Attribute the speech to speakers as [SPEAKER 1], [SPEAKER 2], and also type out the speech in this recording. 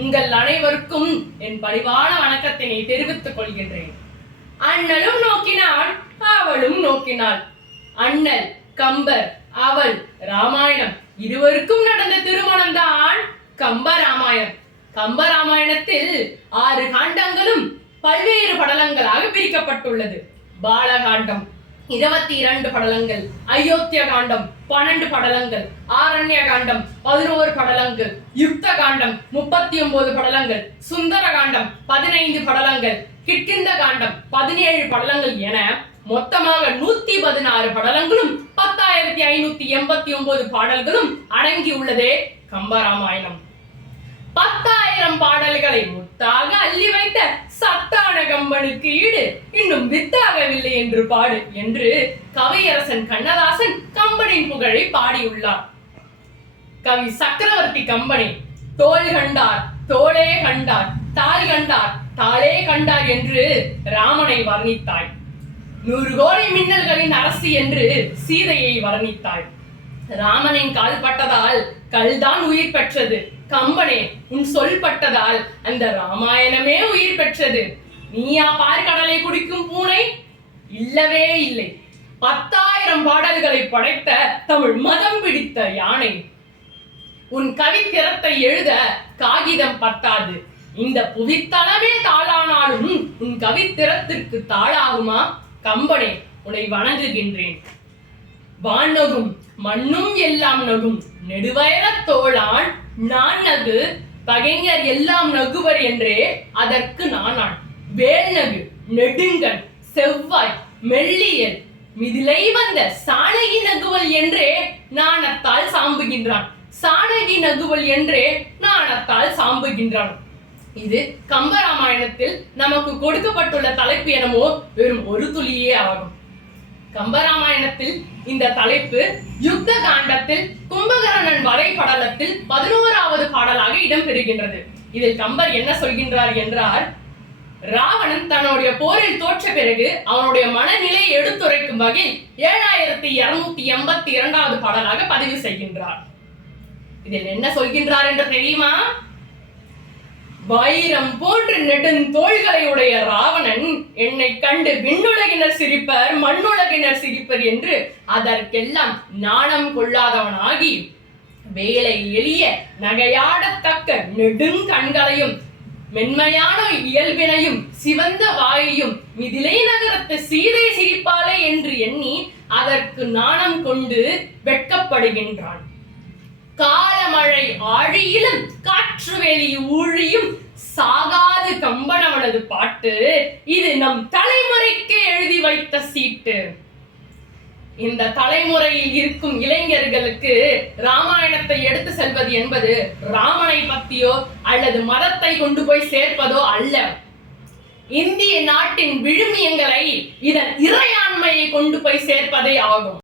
[SPEAKER 1] உங்கள் அனைவருக்கும் என் பணிவான வணக்கத்தினை தெரிவித்துக் கொள்கின்றேன். அண்ணலும் நோக்கினாள் அவளும் நோக்கினாள். அண்ணல் கம்பர் அவள் ராமாயணம் இருவருக்கும் நடந்த திருமணம் தான் கம்ப ராமாயணம் கம்ப ராமாயணத்தில் ஆறு காண்டங்களும் பல்வேறு படலங்களாக பிரிக்கப்பட்டுள்ளது. பாலகாண்டம் இருபத்தி இரண்டு படலங்கள் அயோத்திய காண்டம் பன்னெண்டு படலங்கள். ஆரண்ய காண்டம் பதினோரு படலங்கள். யுக்த காண்டம் முப்பத்தி ஒன்பது படலங்கள். சுந்தர காண்டம் பதினைந்து படலங்கள். கிட்கிந்த காண்டம் பதினேழு படலங்கள் என மொத்தமாக நூத்தி பதினாறு படலங்களும் பத்தாயிரத்தி ஐநூத்தி எண்பத்தி ஒன்பது பாடல்களும் அடங்கியுள்ளதே கம்பராமாயணம். பத்தாயிரம் பாடல்களை முத்தாக அள்ளி வைத்த சத்தான கம்பனுக்கு ஈடு. இன்னும் வித்தாகவில்லை என்று பாடு என்று கவியரசன் கண்ணதாசன் கம்பனின் புகழை பாடியுள்ளார். கவி சக்கரவர்த்தி கம்பனை தோல் கண்டார் தோளே கண்டார் தாய் கண்டார் தாளே கண்டார் என்று ராமனை வர்ணித்தாய். நூறு கோடி மின்னல்களின் அரசு என்று சீதையை வர்ணித்தாள் ராமனின் கால் பட்டதால் கல்தான் உயிர் பெற்றது. கம்பனே உன் சொல் பட்டதால் அந்த ராமாயணமே உயிர் பெற்றது. நீயா பார்க்கடலை குடிக்கும் பூனை? இல்லவே இல்லை. பத்தாயிரம் பாடல்களை படைத்த தமிழ் மதம் பிடித்த யானை. உன் கவித்திறத்தை எழுத காகிதம் பத்தாது. இந்த புவித்தளமே தாளானாலும் உன் கவித்திறத்திற்கு தாளாகுமா? கம்பனே உன்னை வணங்குகின்றேன். வான் நகும் மண்ணும் எல்லாம் நகும் நெடுவயரத் தோளான் நான் நகு பகைஞர் எல்லாம் நகுவர் என்றே அதற்கு நானான். வேல் நெடுங்கண் செவ்வாய் மெல்லியல் மிதிலை வந்த சாணகி நகுவல் என்றே நாணத்தால் சாம்புகின்றான். சாணகி நகுவல் என்றே நாணத்தால் சாம்புகின்றான். இது கம்பராமாயணத்தில் நமக்கு கொடுக்கப்பட்டுள்ள தலைப்பு எனவோ வெறும் ஒரு துளியே ஆகும். கம்பராமாயணத்தில் இந்த தலைப்பு யுத்த காண்டத்தில் கும்பகர்ணன் வரைபடலத்தில் பதினோராவது பாடலாக இடம்பெறுகின்றது இதில் கம்பர் என்ன சொல்கின்றார் என்றார்? ராவணன் தன்னுடைய போரில் தோற்ற பிறகு அவனுடைய மனநிலை எடுத்துரைக்கும் வகையில் ஏழாயிரத்தி இருநூத்தி எண்பத்தி இரண்டாவது பாடலாக பதிவு செய்கின்றார். இதில் என்ன சொல்கின்றார் என்று தெரியுமா? வைரம் போன்று நெடுந்தோள்களை உடைய ராவணன் என்னை கண்டு விண்ணுலகினர் சிரிப்பர் மண்ணுலகினர் சிரிப்பர் என்று அதற்கெல்லாம் நாணம் கொள்ளாதவனாகி வேலை எளிய நகையாடத்தக்க நெடுங்கண்களையும் மென்மையான இயல்பினையும் சிவந்த வாயையும் மிதிலை நகரத்து சீதை சிரிப்பாளே என்று எண்ணி அதற்கு நாணம் கொண்டு வெட்கப்படுகின்றான். காலமழை ஆழியிலும் காற்றுவெளி ஊழியும் சாகாது கம்பனவனது பாட்டு இது நம் தலைமுறைக்கு எழுதி வைத்த சீட்டு. இந்த தலைமுறையில் இருக்கும் இளைஞர்களுக்கு ராமாயணத்தை எடுத்து செல்வது என்பது ராமனை பத்தியோ அல்லது மதத்தை கொண்டு போய் சேர்ப்பதோ அல்ல. இந்திய நாட்டின் விழுமியங்களை இதன் இறையாண்மையை கொண்டு போய் சேர்ப்பதே ஆகும்.